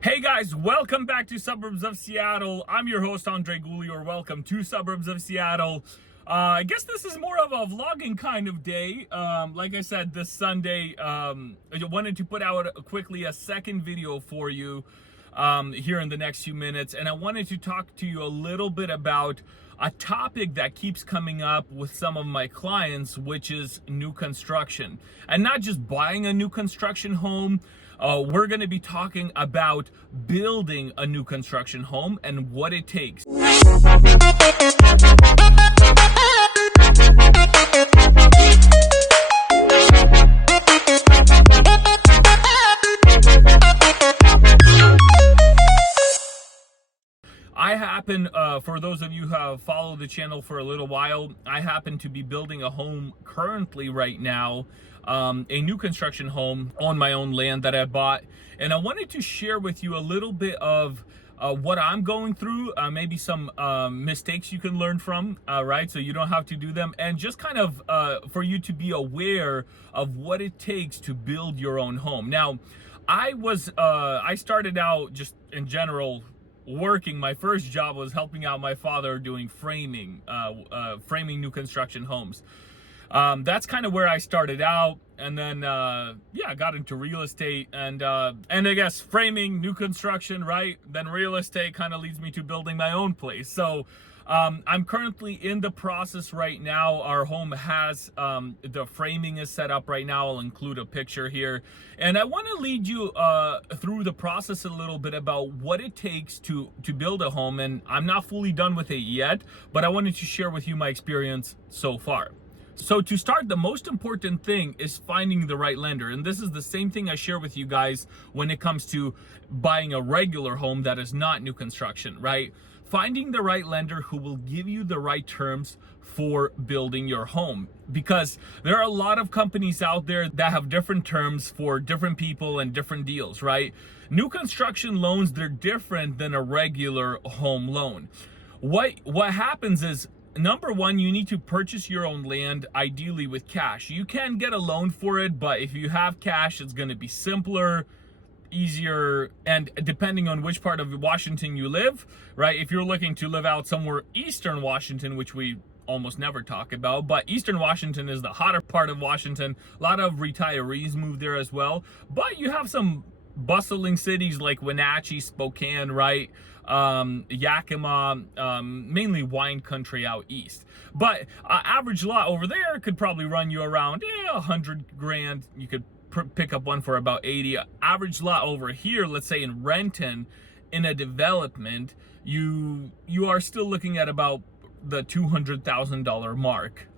Hey guys, welcome back to Suburbs of Seattle. I'm your host, Andrey Gulyy, or welcome to Suburbs of Seattle. I guess this is more of a vlogging kind of day. Like I said, this Sunday, I wanted to put out quickly a second video for you here in the next few minutes. And I wanted to talk to you a little bit about a topic that keeps coming up with some of my clients, which is new construction. And not just buying a new construction home. We're going to be talking about building a new construction home and what it takes. I happen, for those of you who have followed the channel for a little while, I happen to be building a home currently right now, a new construction home on my own land that I bought. And I wanted to share with you a little bit of what I'm going through, maybe some mistakes you can learn from, right? So you don't have to do them. And just kind of for you to be aware of what it takes to build your own home. Now, I started out just in general working. My first job was helping out my father doing framing new construction homes. That's kind of where I started out, and then I got into real estate, and I guess framing, new construction, right? Then real estate kind of leads me to building my own place. So I'm currently in the process right now. Our home has the framing is set up right now. I'll include a picture here, and I want to lead you through the process a little bit about what it takes to build a home. And I'm not fully done with it yet, but I wanted to share with you my experience so far. So to start, the most important thing is finding the right lender. And this is the same thing I share with you guys when it comes to buying a regular home that is not new construction, right? Finding the right lender who will give you the right terms for building your home, because there are a lot of companies out there that have different terms for different people and different deals, right? New construction loans, they're different than a regular home loan. What happens is, number one, you need to purchase your own land, ideally with cash. You can get a loan for it, but if you have cash, it's going to be simpler, easier, and depending on which part of Washington you live, right? If you're looking to live out somewhere eastern Washington, which we almost never talk about, but eastern Washington is the hotter part of Washington. A lot of retirees move there as well, but you have some bustling cities like Wenatchee, Spokane, right? Yakima, mainly wine country out east. But average lot over there could probably run you around 100 grand. You could pick up one for about 80. Average lot over here, let's say in Renton, in a development, you are still looking at about the $200,000 mark.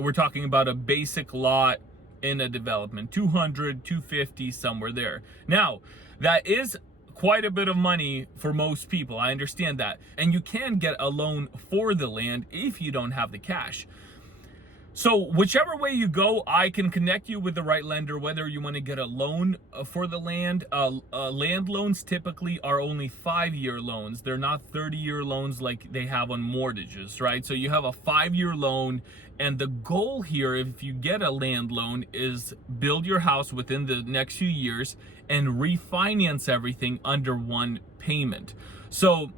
We're talking about a basic lot in a development, 200, 250, somewhere there. Now, that is quite a bit of money for most people. I understand that. And you can get a loan for the land if you don't have the cash. So whichever way you go, I can connect you with the right lender, whether you want to get a loan for the land. Land loans typically are only 5-year loans. They're not 30-year loans like they have on mortgages, right? So you have a 5-year loan, and the goal here, if you get a land loan, is build your house within the next few years and refinance everything under one payment. So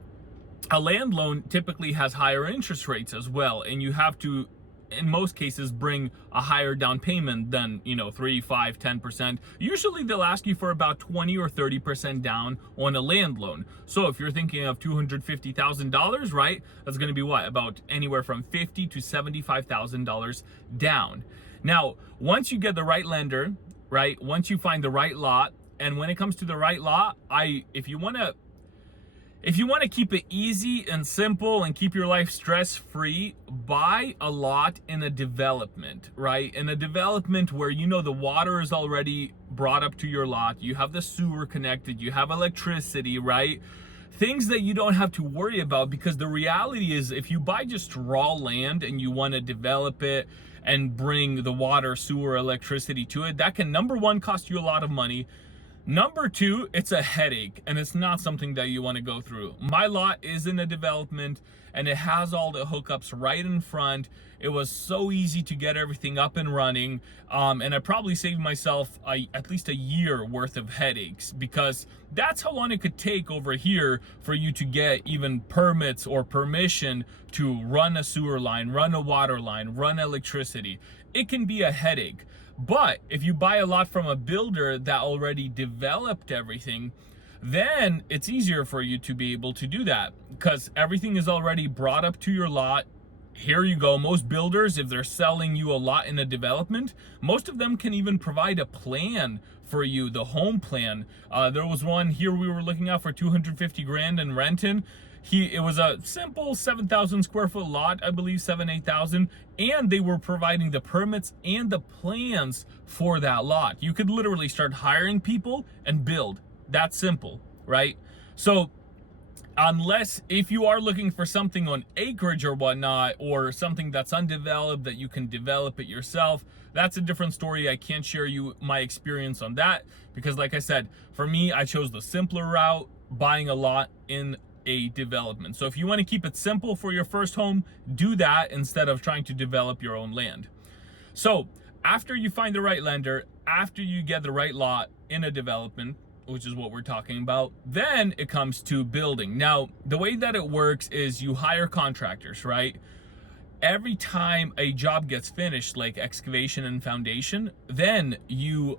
a land loan typically has higher interest rates as well, and you have to, in most cases, bring a higher down payment than 3, 5, 10%. Usually they'll ask you for about 20 or 30% down on a land loan. So if you're thinking of $250,000, right, that's going to be what, about anywhere from $50,000 to $75,000 down. Now, once you get the right lender, right, once you find the right lot, and when it comes to the right lot, if you want to keep it easy and simple and keep your life stress-free, buy a lot in a development, right? In a development where the water is already brought up to your lot, you have the sewer connected, you have electricity, right? Things that you don't have to worry about, because the reality is, if you buy just raw land and you want to develop it and bring the water, sewer, electricity to it, that can, number one, cost you a lot of money. Number two, it's a headache, and it's not something that you want to go through. My lot is in a development, and it has all the hookups right in front. It was so easy to get everything up and running, and I probably saved myself at least a year worth of headaches, because that's how long it could take over here for you to get even permits or permission to run a sewer line, run a water line, run electricity. It can be a headache. But if you buy a lot from a builder that already developed everything, then it's easier for you to be able to do that, because everything is already brought up to your lot. Here you go. Most builders, if they're selling you a lot in a development, most of them can even provide a plan for you, the home plan. There was one here we were looking at for 250 grand in Renton. It was a simple 7,000 square foot lot, I believe 8,000, and they were providing the permits and the plans for that lot. You could literally start hiring people and build. That simple, right? So unless if you are looking for something on acreage or whatnot, or something that's undeveloped that you can develop it yourself, that's a different story. I can't share you my experience on that, because like I said, for me, I chose the simpler route, buying a lot in a development. So if you want to keep it simple for your first home, do that instead of trying to develop your own land. So after you find the right lender, after you get the right lot in a development, which is what we're talking about, then it comes to building. Now, the way that it works is you hire contractors, right? Every time a job gets finished, like excavation and foundation, then you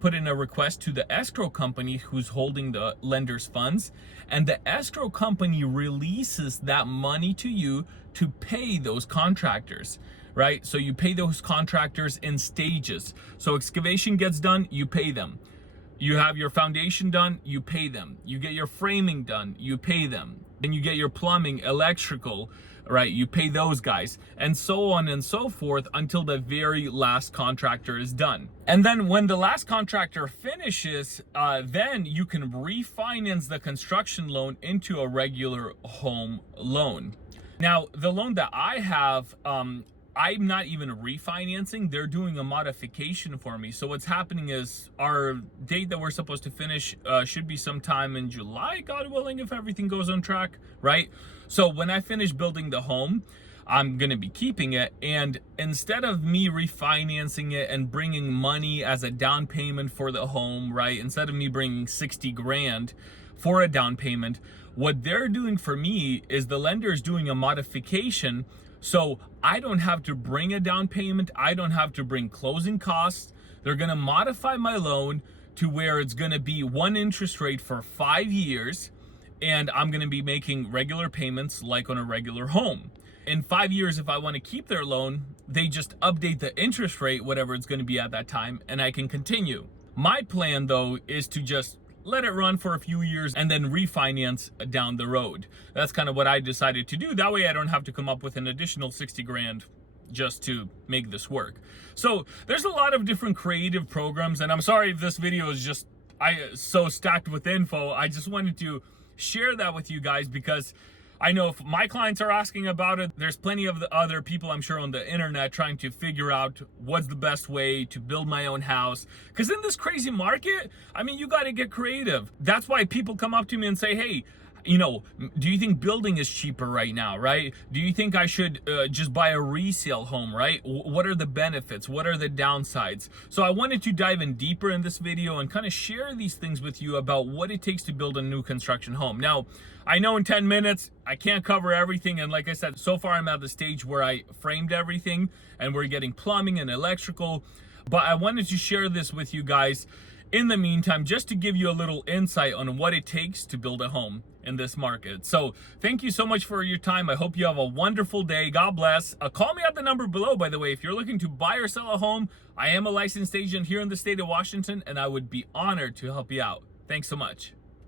put in a request to the escrow company who's holding the lender's funds, and the escrow company releases that money to you to pay those contractors, right? So you pay those contractors in stages. So excavation gets done, you pay them. You have your foundation done, you pay them. You get your framing done, you pay them. Then you get your plumbing, electrical, right? You pay those guys, and so on and so forth until the very last contractor is done. And then when the last contractor finishes, then you can refinance the construction loan into a regular home loan. Now, the loan that I have, I'm not even refinancing. They're doing a modification for me. So what's happening is our date that we're supposed to finish should be sometime in July, God willing, if everything goes on track, right? So when I finish building the home, I'm going to be keeping it. And instead of me refinancing it and bringing money as a down payment for the home, right? Instead of me bringing 60 grand for a down payment, what they're doing for me is the lender is doing a modification. So I don't have to bring a down payment. I don't have to bring closing costs. They're going to modify my loan to where it's going to be one interest rate for 5 years. And I'm going to be making regular payments like on a regular home. In 5 years, if I want to keep their loan, they just update the interest rate, whatever it's going to be at that time, and I can continue. My plan, though, is to just let it run for a few years and then refinance down the road. That's kind of what I decided to do. That way I don't have to come up with an additional 60 grand just to make this work. So there's a lot of different creative programs, and I'm sorry if this video is just so stacked with info. I just wanted to share that with you guys, because I know if my clients are asking about it, there's plenty of the other people, I'm sure, on the internet trying to figure out what's the best way to build my own house. Because in this crazy market, I mean, you got to get creative. That's why people come up to me and say, hey, you know, do you think building is cheaper right now, right? Do you think I should just buy a resale home, right? What are the benefits? What are the downsides? So I wanted to dive in deeper in this video and kind of share these things with you about what it takes to build a new construction home. Now, I know in 10 minutes, I can't cover everything. And like I said, so far I'm at the stage where I framed everything and we're getting plumbing and electrical. But I wanted to share this with you guys in the meantime, just to give you a little insight on what it takes to build a home in this market. So thank you so much for your time. I hope you have a wonderful day. God bless. Call me at the number below, by the way, if you're looking to buy or sell a home. I am a licensed agent here in the state of Washington, and I would be honored to help you out. Thanks so much.